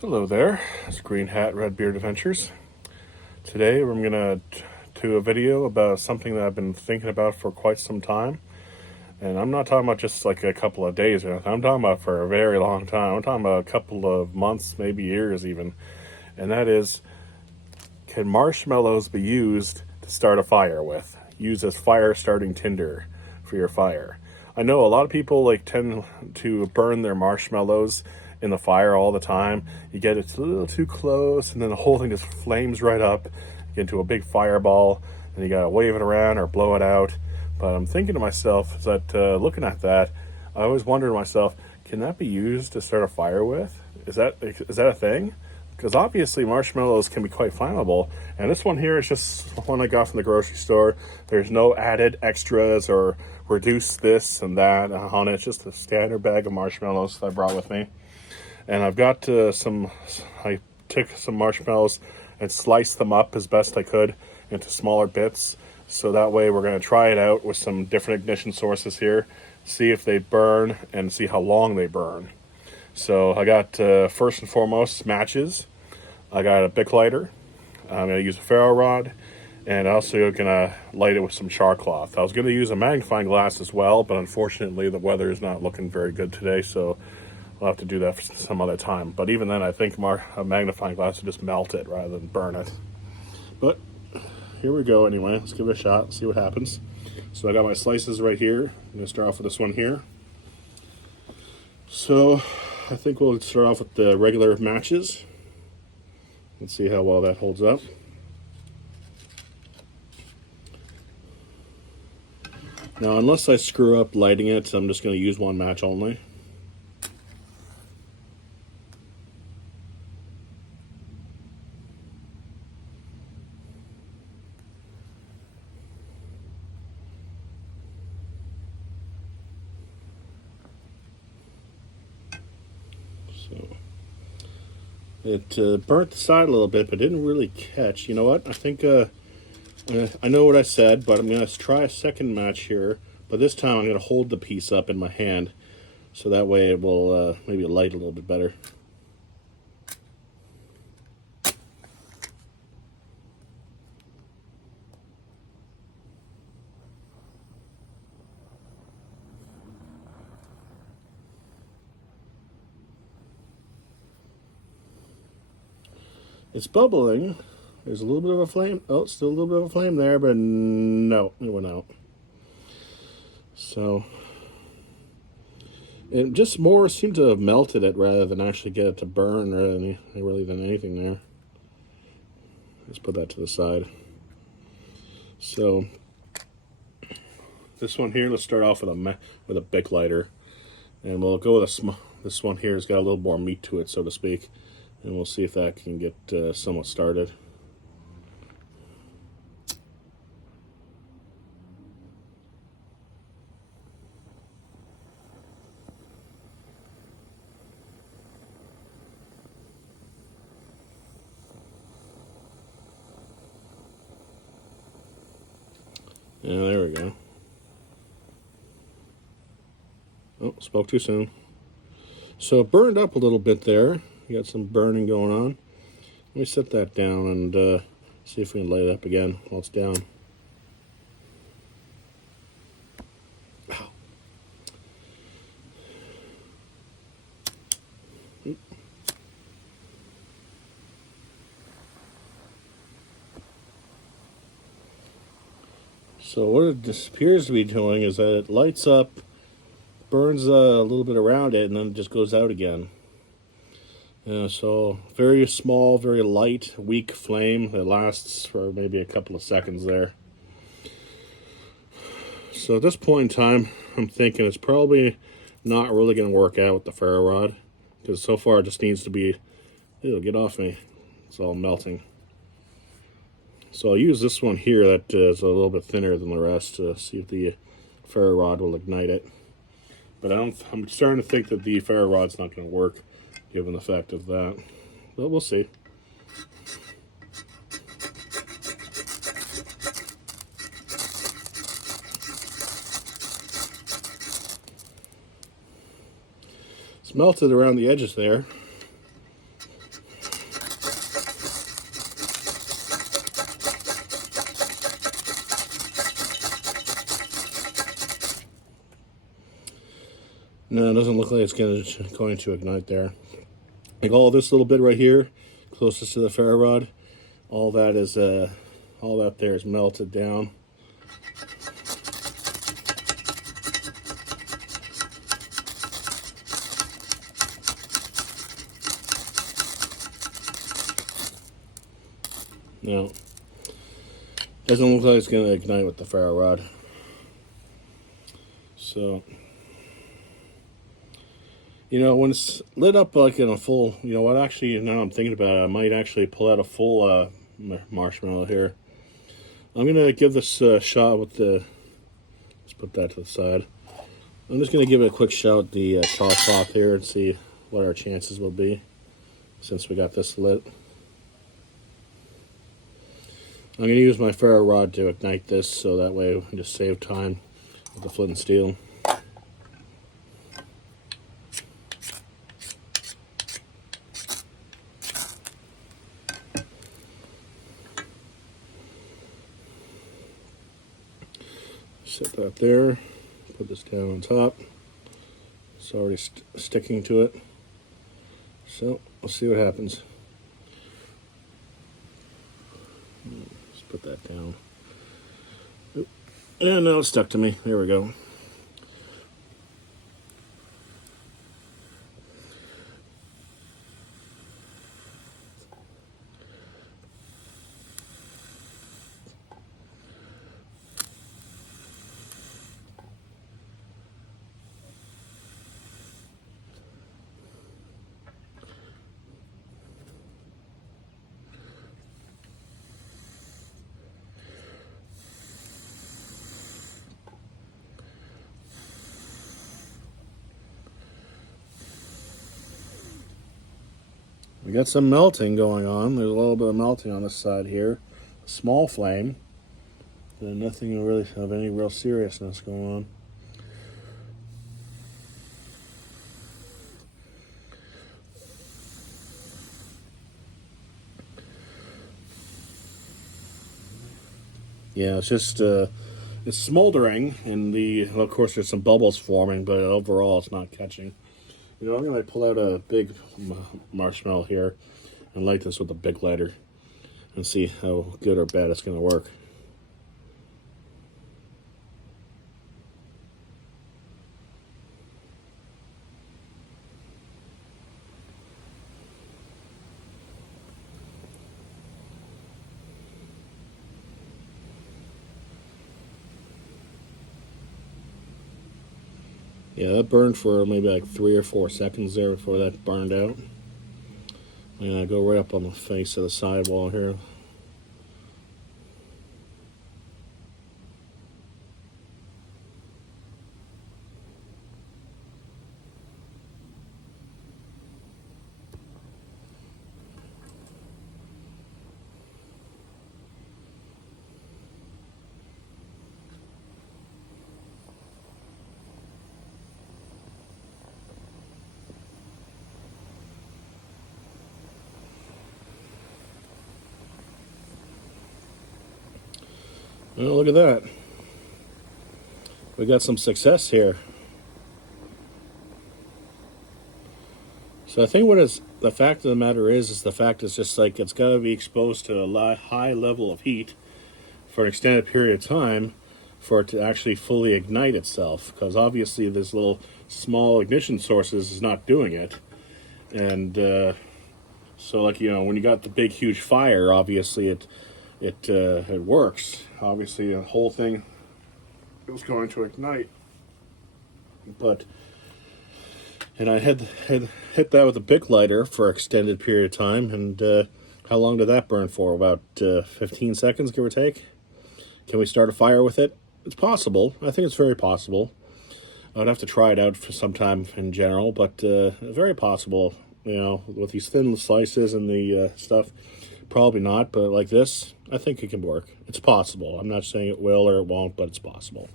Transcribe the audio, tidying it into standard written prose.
Hello there, it's Greenhat-Redbeard Adventures. Today I'm going to do a video about something that I've been thinking about for quite some time. And I'm not talking about just like a couple of days or anything. I'm talking about for a very long time. I'm talking about a couple of months, maybe years even. And that is, can marshmallows be used to start a fire with? Used as fire starting tinder for your fire. I know a lot of people tend to burn their marshmallows in the fire all the time. You get it a little too close and then the whole thing just flames right up, you get into a big fireball, and you gotta wave it around or blow it out. But I'm thinking to myself that looking at that, I always wonder to myself, can that be used to start a fire with? Is that a thing? Because obviously marshmallows can be quite flammable, and this one here is just one I got from the grocery store. There's no added extras or reduce this and that on it. It's just a standard bag of marshmallows that I brought with me. And I've got I took some marshmallows and sliced them up as best I could into smaller bits. So that way we're going to try it out with some different ignition sources here, see if they burn and see how long they burn. So I got, first and foremost, matches. I got a Bic lighter. I'm going to use a ferro rod. And also going to light it with some char cloth. I was going to use a magnifying glass as well, but unfortunately the weather is not looking very good today, so I'll have to do that for some other time. But even then, I think a magnifying glass would just melt it rather than burn it. But here we go anyway. Let's give it a shot, see what happens. So I got my slices right here. I'm going to start off with this one here. So I think we'll start off with the regular matches. Let's see how well that holds up. Now, unless I screw up lighting it, I'm just going to use one match only. So it burnt the side a little bit, but didn't really catch. You know what? I think I know what I said, but I'm going to try a second match here. But this time I'm going to hold the piece up in my hand, so that way it will maybe light a little bit better. It's bubbling. There's a little bit of a flame. Oh, still a little bit of a flame there, but no, it went out. So it just more seemed to have melted it rather than actually get it to burn rather than anything there. Let's put that to the side. So this one here, let's start off with a Bic lighter, and we'll go with this one here. Has got a little more meat to it, so to speak, and we'll see if that can get somewhat started. Yeah, there we go. Oh, spoke too soon. So it burned up a little bit there. You got some burning going on. Let me set that down and see if we can light it up again while it's down. Ow. So what it appears to be doing is that it lights up, burns a little bit around it, and then it just goes out again. So very small, very light, weak flame that lasts for maybe a couple of seconds there. So at this point in time, I'm thinking it's probably not really going to work out with the ferro rod, because so far it just needs to be, ew, get off me, it's all melting. So I'll use this one here that is a little bit thinner than the rest to see if the ferro rod will ignite it. But I'm starting to think that the ferro rod's not going to work, given the fact of that. But we'll see. It's melted around the edges there. it doesn't look like it's going to ignite there. Like all this little bit right here, closest to the ferro rod, all that there is melted down. Now, doesn't look like it's going to ignite with the ferro rod. So, you know, when it's lit up like in a full, you know what, actually, now I'm thinking about it, I might actually pull out a full marshmallow here. I'm going to give this a shot with the, let's put that to the side. I'm just going to give it a quick shot with the tar cloth here and see what our chances will be since we got this lit. I'm going to use my ferro rod to ignite this so that way we can just save time with the flint and steel. Set that there, put this down on top. It's already sticking to it. So, we'll see what happens. Let's put that down. Oop. And now it's stuck to me. There we go. We got some melting going on. There's a little bit of melting on this side here. A small flame. But nothing really of any real seriousness going on. Yeah, it's just it's smoldering, and well, of course there's some bubbles forming, but overall it's not catching. You know, I'm going to pull out a big marshmallow here and light this with a big lighter and see how good or bad it's going to work. Yeah, that burned for maybe like 3 or 4 seconds there before that burned out. And I go right up on the face of the sidewall here. Well, look at that. We got some success here. So I think the fact of the matter is the fact is just like it's got to be exposed to a high level of heat for an extended period of time for it to actually fully ignite itself. Because obviously this little small ignition sources is not doing it. And so like, you know, when you got the big huge fire, obviously it works. Obviously, the whole thing is going to ignite. And I had hit that with a Bic lighter for an extended period of time. And how long did that burn for? About 15 seconds, give or take. Can we start a fire with it? It's possible. I think it's very possible. I'd have to try it out for some time in general, but very possible. You know, with these thin slices and the stuff. Probably not, but like this, I think it can work. It's possible. I'm not saying it will or it won't, but it's possible.